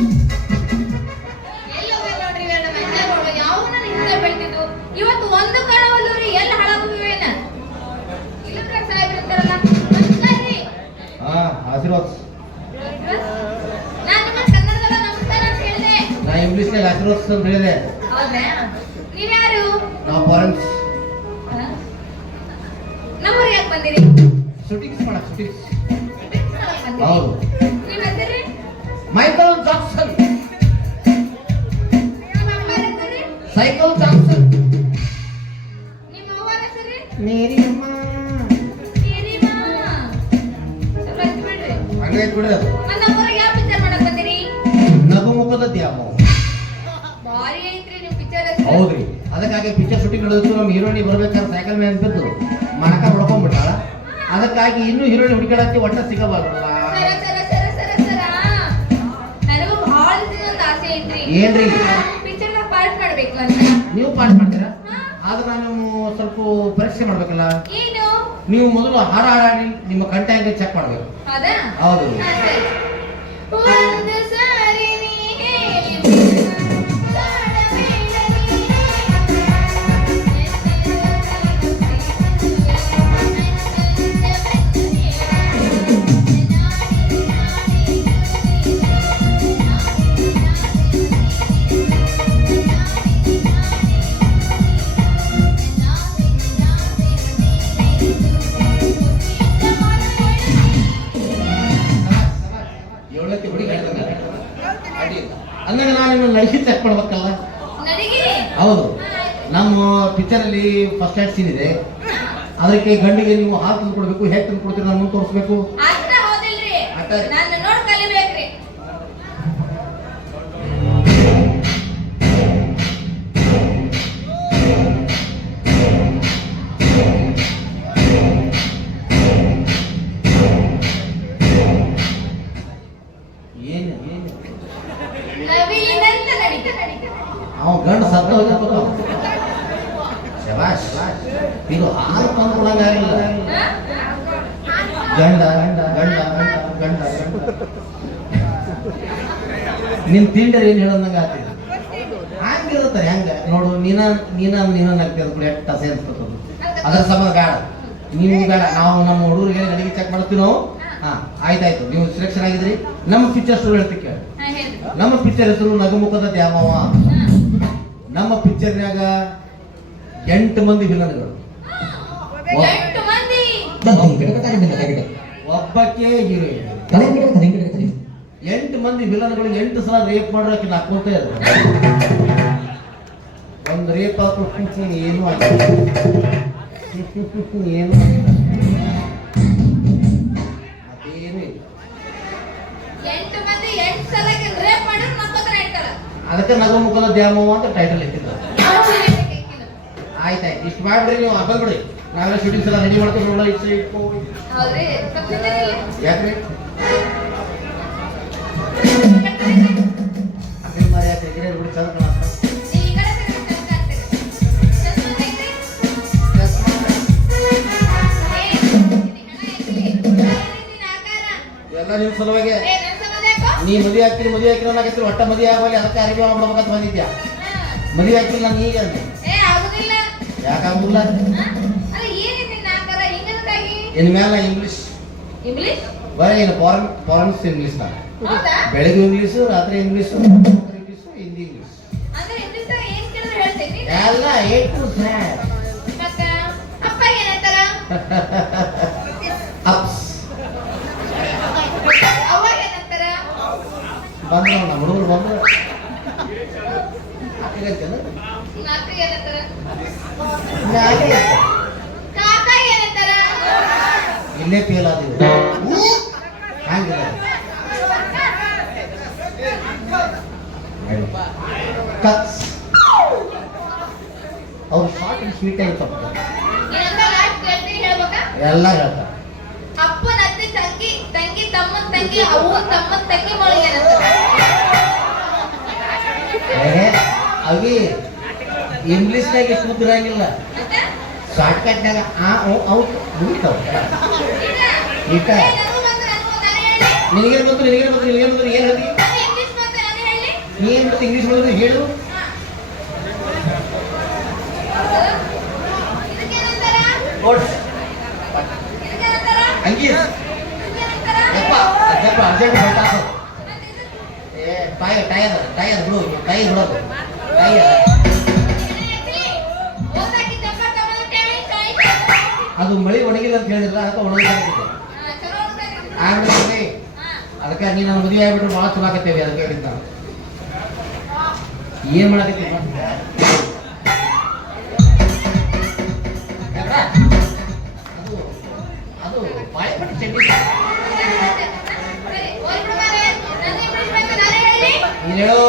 ಎಲ್ಲಿ ಹೋಗ್ಬೇಕು ನೋಡ್ರಿ ಇವೆಲ್ಲ ಮಂಜಾಗಳು ಯಾವನ್ನ ನಿಂತ ಬೆಳ್ತಿದ್ದು ಇವತ್ತು ಒಂದು ಕಾಣವಲ್ಲೂರಿ ಎಲ್ಲಿ ಹಾಳಾಗುವೇನ ಇಲ್ಲಂದ್ರೆ ಸಾಹೇಬ್ರು ಇರ್ತಾರಲ್ಲ ನಮಸ್ಕಾರ್ರಿ. ಆಶೀರ್ವಾದ. ನಾನು ನಿಮ್ಮ ಕನ್ನಡದಲ್ಲ ನಮಸ್ಕಾರ ಅಂತ ಹೇಳಿದೆ. ನಾ ಇಂಗ್ಲಿಷ್ನಾಗ ಆಶೀರ್ವಾದ ಅಂತ ಹೇಳಿದೆ. ಹೌದಾ? ನೀವ್ಯಾರು? ನಾವು ಫಾರೆನ್ಸ್. ನಮ್ಮೂರಿಗೆ ಯಾಕೆ ಬಂದಿರಿ? ಶೂಟಿಂಗ್ಸ್ ಮಾಡಕ್ ಶೂಟಿಂಗ್ಸ್. ಬಂದಿರಿ? ಹೌದು. ನಿಮ್ಮ ಹೆಸರು? Michael Jackson. ನಿಮ್ಮ ಅಪ್ಪರ ಹೆಸರು? Cycle Jackson. ನಿಮ್ಮ ಅವ್ವರ ಹೆಸರು? ಮೇರಿ ಅಮ್ಮ. ಮೇರಿಮಾ. ಸ್ವಲ್ಪ ಹಚ್ಚಿ ಬಿಡ್ರಿ. ಹಂಗೆ ಬಿಡ್ರಿ ಅದು. ಮತ್ತೆ ನಮ್ಮೂರಿಗೆ ಯಾವ ಪಿಕ್ಚರ್ ಮಾಡಕ್ ಬಂದಿರಿ? ನಗುಮುಖದ ದ್ಯಾಮ. ಭಾರಿ ಐತ್ರಿ ನಿಮ್ ಪಿಕ್ಚರ್ ಹೆಸರು. ಹೌದ್ರಿ, ಅದಕ್ಕಾಗಿ ಪಿಕ್ಚರ್ ಶೂಟಿಂಗ್ ನಡೆದಿತ್ತು. ನಮ್ಮ ಹೀರೋಯಿನಿ ಬರ್ಬೇಕಾದ್ರೆ ಸೈಕಲ್ ಮೇಲೆ ಬಿದ್ದು ಮಣಕ ಹೊಡ್ಕೊಂಡ್ಬಿಟ್ಟಾಳ. ಅದಕ್ಕಾಗಿ ಇನ್ನೂ ಹೀರೋಯಿನ್ ಹುಡುಕಾಡಕ್ಕೆ ಒಟ್ಟ ಸಿಗಬಾರ್ದಲ್ಲ. ನನಗೂ ಭಾಳ ದಿನದ ಆಸೆ ಐತ್ರಿ. ಏನ್ರಿ? ಪಿಕ್ಚರ್ ನಾಗ ಪಾರ್ಟ್ ಮಾಡ್ಬೇಕು ಅಂತ. ನೀವು ಪಾಠ ಮಾಡ್ತೀರಾ? ಆದ್ರೆ ನಾನು ಸ್ವಲ್ಪ ಪರೀಕ್ಷೆ ಮಾಡ್ಬೇಕಲ್ಲ. ಏನು? ನೀವು ಮೊದಲು ಹಾಡ ಹಾಡಿ ನಿಮ್ಮ ಕಂಠ ಹೆಂಗೆ ಚೆಕ್ ಮಾಡ್ಬೇಕು. ಹೌದಾ? ಹೌದು. ಹಾ, ಸರಿ. ಒಂದು ಸಾರಿ ನೀ ಹೇಳಿಬಿಡು, ಕಾಡಬೇಡ ಏಳಕ್ಕೆ ಹುಡುಗಿ ಹೇಳ್ತಾನೆ ಅಂದಾಗ ನಾನು ನಿಮ್ಮನ್ನು ನಡಿಸಿ ಚೆಕ್ ಮಾಡ್ಬೇಕಲ್ಲ. ನಡಿಗಿರಿ. ಹೌದು, ನಮ್ಮ ಪಿಕ್ಚರ್ ಅಲ್ಲಿ ಫಸ್ಟ್ ಏಡ್ ಸೀನ್ ಇದೆ. ಅದಕ್ಕೆ ಗಂಡಿಗೆ ನೀವು ಹಾಲು ತಂದು ಕೊಡ್ಬೇಕು. ಹೇಗೆ ತಂದು ಕೊಡ್ತೀರಿ ನಾನು ಮುಂದೆ ತೋರಿಸ್ಬೇಕು. ಅಷ್ಟ ಹೌದಿಲ್ರಿ? ಅಷ್ಟ. ನಾನು ನೋಡ್ ಕಲಿಬೇಕ್ರಿ. ಏನು ಏನು ನವಿಲಿನಂತ ನಡಿಕ. ಅವ ಗಂಡ ಸತ್ತ ಹೋಗ್ಬೇಕು. ಶಬಾಷ್. ಇದು ಹಾಲು ತಂದು ಕೊಡಂಗಾಗಿಲ್ಲ. ಹಾ? ಗಂಡ ಗಂಡ ಗಂಡ ಗಂಡ ಗಂಡ ಗಂಡ ನಿನ್ ತಿಂಡರ್ ಏನು ಹೇಳೋದಂಗ ಆಗ್ತಿದೆ. ಹಂಗಿರುತ್ತೆ ಹೆಂಗ ನೋಡು. ನೀನ ನಗ್ತಿದ ಕೂಡ ಎಟ್ಟ ಹಸೆ ಅನ್ಸ್ಕೊತದು. ಅದ್ರ ಸಂಬಂಧ ಬೇಡ, ನೀವು ಬೇಡ. ನಾವು ನಮ್ಮ ಹುಡುಗರಿಗೆ ನಡಿಗೆ ಚೆಕ್ ಮಾಡ್ತೀವಿ ನಾವು. ಹಾ, ಆಯ್ತಾಯ್ತು. ನೀವು ಸೆಲೆಕ್ಷನ್ ಆಗಿದ್ರಿ. ನಮ್ಮ ಪಿಕ್ಚರ್ ಸ್ಟೋರಿ ಹೇಳ್ತಿಕ್ಕೆ. ಹಾ, ಹೇಳ್ರಿ. ನಮ್ಮ ಪಿಕ್ಚರ್ ಹೆಸರು ನಗುಮುಖದ ದ್ಯಾಮವ್ವ. ಹಾ. ನಮ್ಮ ಪಿಕ್ಚರ್ನ್ಯಾಗ 8 ಮಂದಿ ವಿಲನ್ಗಳು. 8 ಮಂದಿ. ಒಬ್ಬಕ್ಕೆ ಹೀರೋಯಿನ್. 8 ಮಂದಿ ವಿಲನ್ಗಳು 8 ಸಲ ರೇಪ್ ಮಾಡೋಕೆ ಹಾಕೋತೇ ಇದ್ರು. ಒಂದು ರೇಪ್ ಹಾಕೋ ಏನು ಆಗಿಲ್ಲ. ಏನು ಅದೇನು ಇಲ್ಲ. 8 ಮಂದಿ 8 ಸಲ ರೇಪ್ ಮಾಡಿದ್ರೆ ಮತ್ತೊಬ್ಬರ ಹೇಳ್ತಾರ. ಅದಕ್ಕೆ ನಗುಮುಖದ ದ್ಯಾಮವ್ವ ಅಂತ ಟೈಟಲ್ ಇಟ್ಟಿದ್ದಾರೆ. ಆಯ್ತಾಯ್ತು, ಇಷ್ಟು ಮಾಡ್ಬಿಡ್ರಿ. ನೀವು ಬಂದ್ಬಿಡಿ. ನಾವೆಲ್ಲ ಶೂಟಿಂಗ್ಸ್ ಎಲ್ಲ ರೆಡಿ ಮಾಡ್ಕೊಂಡು ಇಟ್ಕೋ. ಹೌದ್ರಿ? ಯಾಕ್ರಿ ಮಾರಿ ಯಾಕೆ ಹುಡುಗಿ ಚಂದ ಕಾಣತ್ತ. ಈ ಕಡೆ ತಿರ್ಗಿ ಕಷ್ಟ ಆಗ್ತದೆ. ಚಸ್ಮಾ ತೆಗ್ರಿ. ಏ, ಇದು ಹಣ ಐತಿ. ನಿನ್ನ ಆಕಾರ. ಎಲ್ಲ ನಿಮ್ಮ ಸಲುವಾಗಿ. ಏ, ನನ್ನ ಸಂಬಂಧ ಯಾಕೋ? ನೀ ಮದುವೆ ಹಾಕ್ತೀನಿ ಅನ್ನಕತ್ತೀರಿ. ಒಟ್ಟ ಮದುವೆ ಆಗಲಿ ಅದಕ್ಕೆ ಅರಿವಿ ಮಾಡ್ಬೇಕಂತ ಬಂದಿದ್ಯಾ. ಹಾ. ಮದುವೆ ಹಾಕಿಲ್ಲ ನಾನು ಈಗ ಅಂದೆ. ಏ, ಆಗುದಿಲ್ಲ. ಯಾಕಾಗುಲ್ಲ? ಹಾ? ಅಲ್ಲ, ಏನಿದೆ ನಿನ್ನ ಆಕಾರ? ಹಿಂಗದಕ್ಕಾಗಿ? ಇನ್ ಮೇಲೆ ಇಂಗ್ಲಿಷ್ ಇಂಗ್ಲಿಷ್? ಬರೀ ಏನು ಫಾರೆನ್ಸ್ ಇಂಗ್ಲಿಷ್. ನಾನು ಹೌದಾ? ಬೆಳಗ್ಗೆ ಇಂಗ್ಲೀಷು, ರಾತ್ರಿ ಇಂಗ್ಲೀಷು, ಇಂಗ್ಲೀಷು, ಹಿಂದಿ ಇಂಗ್ಲೀಷ್ ಅಂದ್ರೆ ಇಂಗ್ಲಿಷ್ದಾಗ ಏನ್ ಕೇಳಿದ್ರು ಹೇಳ್ತೀನಿ. ಎಲ್ಲ A to Z. ಮತ್ತ ಅಪ್ಪ ಏನಂತಾರ? ಅಪ್ಸ್ ಅವ್ವ ಏನಂತಾರ? ಬಂದ್ರು ನಮ್ಮ ಹುಡುಗರು ಬಂದ್ರು. ಹಾಕಿಗಂತೇನು? ನಾಲ್ಕು ಏನಂತಾರ? ನಾಲ್ಕೇ. ಕಾಕ ಏನಂತಾರ? ಇಲ್ಲೇ ಫೇಲ್ ಆದಿವಿ. ಹಂಗಿಲ್ಲ. ಕಟ್ಸ್ ಅವ್ರು ಶಾರ್ಟ್ ಅಂಡ್ ಸ್ವೀಟ್ ಆಗಿ ತಪ್ಪು ಏನಂತ ಲಾಸ್ಟ್ ಕೇಳ್ತೀನಿ ಹೇಳ್ಬೇಕಾ? ಎಲ್ಲ ಹೇಳ್ತಾರೆ. ಅಪ್ಪನ ಅತ್ತೆ ತಂಗಿ ತಂಗಿ ತಮ್ಮನ ತಂಗಿ ಅವ್ವ ತಮ್ಮನ ತಂಗಿ ಮಗಳಿಗೆ ಏನಂತಾರ? ಅವಿ ಇಂಗ್ಲೀಷ್ನಾಗ ಇಷ್ಟು ಇರಂಗಿಲ್ಲ. ಶಾರ್ಟ್ ಕಟ್ನಾಗ ಔಟ್ ಮುಗಿತಾವ. ಇಲ್ಲ. ಈಗ ನನಗೂ ಬಂತು, ನನಗೂ ನಾನು ಹೇಳಿ. ನಿನಗೇನು ಬಂತು ಏನು ಹೇಳ್ತಿ? ಇಂಗ್ಲಿಷ್ ಬಂತು, ನಾನು ಏನ್ ಬಿಟ್ಟು ಇಂಗ್ಲೀಷ್ ಮಾಡಿದ್ರು ಹೇಳು. ಇದಕ್ಕೇನಂತಾರ? ನೋಡ್ಸ್ ಇದಕ್ಕೇನಂತಾರ? ಅಂಗಿ ಇದಕ್ಕೇನಂತಾರ? ಯಪ್ಪ ಅರ್ಜೆಂಟ್ ಬರ್ತಾಸ. ಏ ಟೈರ್ ಬಿಡು, ಟೈರ್ ಬಿಡೋದು ಟೈರ್. ಓದಾಕಿದ್ದ ಅಪ್ಪ ತಗೊಂಡ್ಬಿಟ್ಟೆ, ಕಾಯಿ ಅದು ಮಳಿ ಒಣಗಿಲ್ಲ ಅಂತ ಹೇಳಿಲ್ಲ, ಅದಕ್ಕೆ ಒಣಗಿಲ್ಲ ಚಲೋ ಓದಾಕಿದ್ದ. ಆಗ್ಬಿಡ್ರಿ. ಅದಕ್ಕೆ ನೀನು ನನ್ನ ಮದುವೆ ಆಗ್ಬಿಟ್ರೆ ಭಾಳ ಚಲೋ ಆಗತ್ತೇವಿ. ಅದಕ್ಕೆ ಹೇಳಿದ್ದ ಏನ್ ಮಾಡಕತ್ತೀವಿ ಅದು ಬಾಳೆಪಟ್ಟಿ ಚಟ್ನಿ. ಸರಿ, ಹೋಗ್ಬಿಡು ಮಾರ್ರೆ. ನನ್ನ ಇಂಗ್ಲಿಷ್ ಬಂತು, ನಾನೇ ಹೇಳಿ. ನೀನು ಹೇಳು.